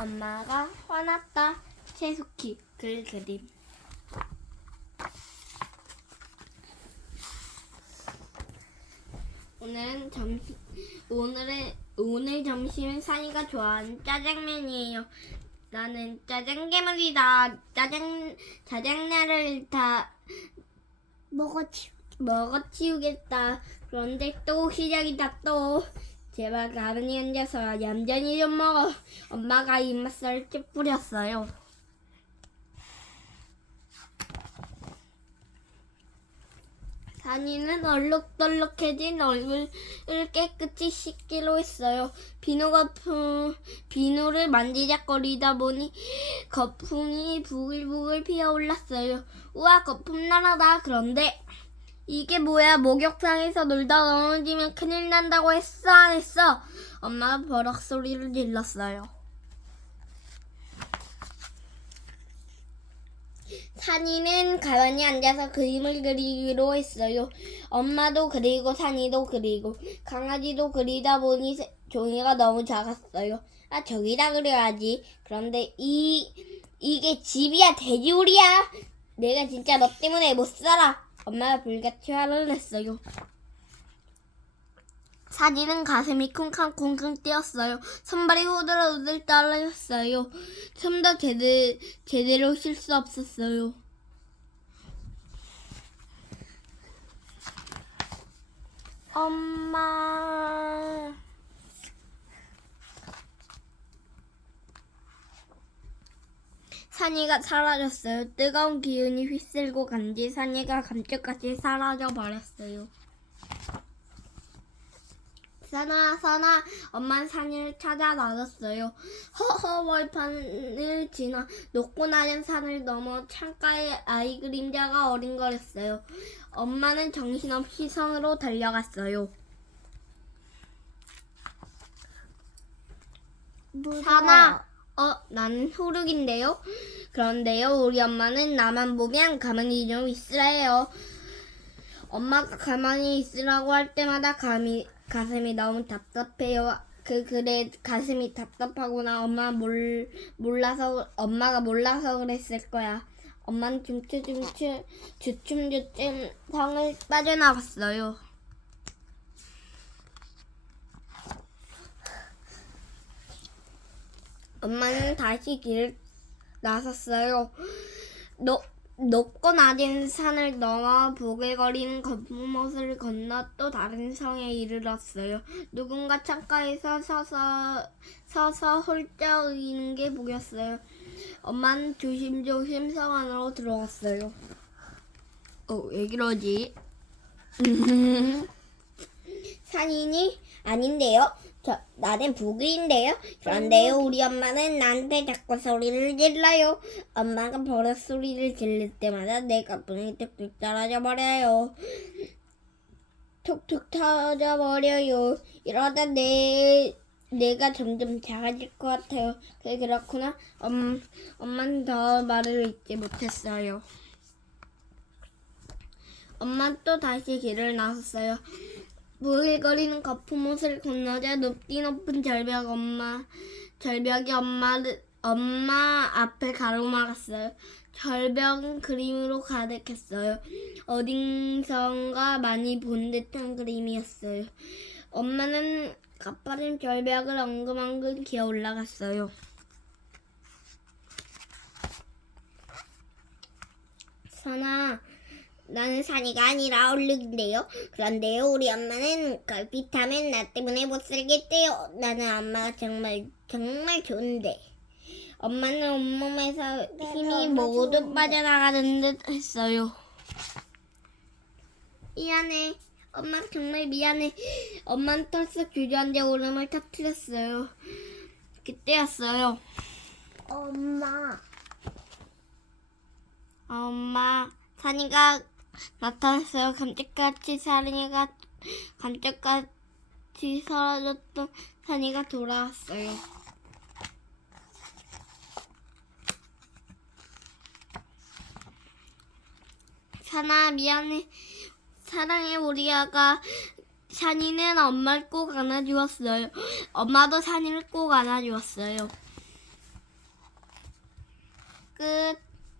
엄마가 화났다. 채숙키 글 그림. 오늘은 점심 오늘의 오늘 점심은 산이가 좋아하는 짜장면이에요. 나는 짜장 개물이다. 짜장 짜장면을 다 먹어치. 먹어치우겠다. 그런데 또 시작이다 또. 제발 가만히 앉아서 얌전히 좀 먹어. 엄마가 입맛살을 쭉 뿌렸어요. 산이는 얼룩덜룩해진 얼굴을 깨끗이 씻기로 했어요. 비누 거품, 비누를 만지작거리다 보니 거품이 부글부글 피어올랐어요. 우와, 거품 나라다. 그런데 이게 뭐야? 목욕탕에서 놀다 넘어지면 큰일 난다고 했어, 안 했어? 엄마가 버럭 소리를 질렀어요. 산이는 가만히 앉아서 그림을 그리기로 했어요. 엄마도 그리고 산이도 그리고 강아지도 그리다 보니 세- 종이가 너무 작았어요. 아 저기다 그려야지. 그런데 이 이게 집이야 돼지우리야. 내가 진짜 너 때문에 못 살아. 엄마가 불같이 화를 냈어요. 산이는 가슴이 쿵쾅쿵쾅 뛰었어요. 손발이 후들후들 떨렸어요. 숨도 제대, 제대로 쉴 수 없었어요. 엄마. 산이가 사라졌어요. 뜨거운 기운이 휩쓸고 간지 산이가 감쪽같이 사라져 버렸어요. 사나 사나 엄마는 산이를 찾아 나섰어요. 허허 월판을 지나 높고 낮은 산을 넘어 창가에 아이 그림자가 어린거렸어요. 엄마는 정신없이 성으로 달려갔어요. 사나 어 나는 호룩인데요. 그런데요 우리 엄마는 나만 보면 가만히 좀 있으래요. 엄마가 가만히 있으라고 할 때마다 감이, 가슴이 너무 답답해요. 그 그래 가슴이 답답하구나. 엄마 몰 몰라서 엄마가 몰라서 그랬을 거야. 엄마는 춤추춤추 주춤주춤 성을 빠져나갔어요. 엄마는 다시 길을 나섰어요. 높, 높고 낮은 산을 넘어 부글거리는 거품못을 건너 또 다른 성에 이르렀어요. 누군가 창가에서 서서 서서 홀짝이는 게 보였어요. 엄마는 조심조심 성 안으로 들어갔어요. 어, 왜 그러지? 산이니? 아닌데요. 저, 나는 북이인데요. 그런데요, 우리 엄마는 나한테 자꾸 소리를 질러요. 엄마가 버릇 소리를 질릴 때마다 내 가슴이 툭툭 떨어져 버려요. 툭툭 터져 버려요. 이러다 내 내가 점점 작아질 것 같아요. 그게 그렇구나. 엄, 엄마는 더 말을 잊지 못했어요. 엄마는 또 다시 길을 나섰어요. 부글거리는 거품옷을 건너자 높디 높은 절벽 엄마 절벽이 엄마를 엄마 앞에 가로막았어요. 절벽은 그림으로 가득했어요. 어딘선가 많이 본 듯한 그림이었어요. 엄마는 가파른 절벽을 엉금엉금 기어 올라갔어요. 선아, 나는 산이가 아니라 얼룩인데요. 그런데요, 우리 엄마는 걸핏하면 나 때문에 못 살겠대요. 나는 엄마가 정말 정말 좋은데. 엄마는 온몸에서 힘이 엄마 모두. 빠져나가는 듯 했어요. 미안해. 엄마 정말 미안해. 엄마는 털썩 주저앉아 울음을 터뜨렸어요. 그때였어요. 엄마. 엄마, 산이가 나타났어요. 감쪽같이 산이가 감쪽같이 사라졌던 산이가 돌아왔어요. 산아 미안해. 사랑해 우리 아가. 산이는 엄마를 꼭 안아주었어요. 엄마도 산이를 꼭 안아주었어요. 끝.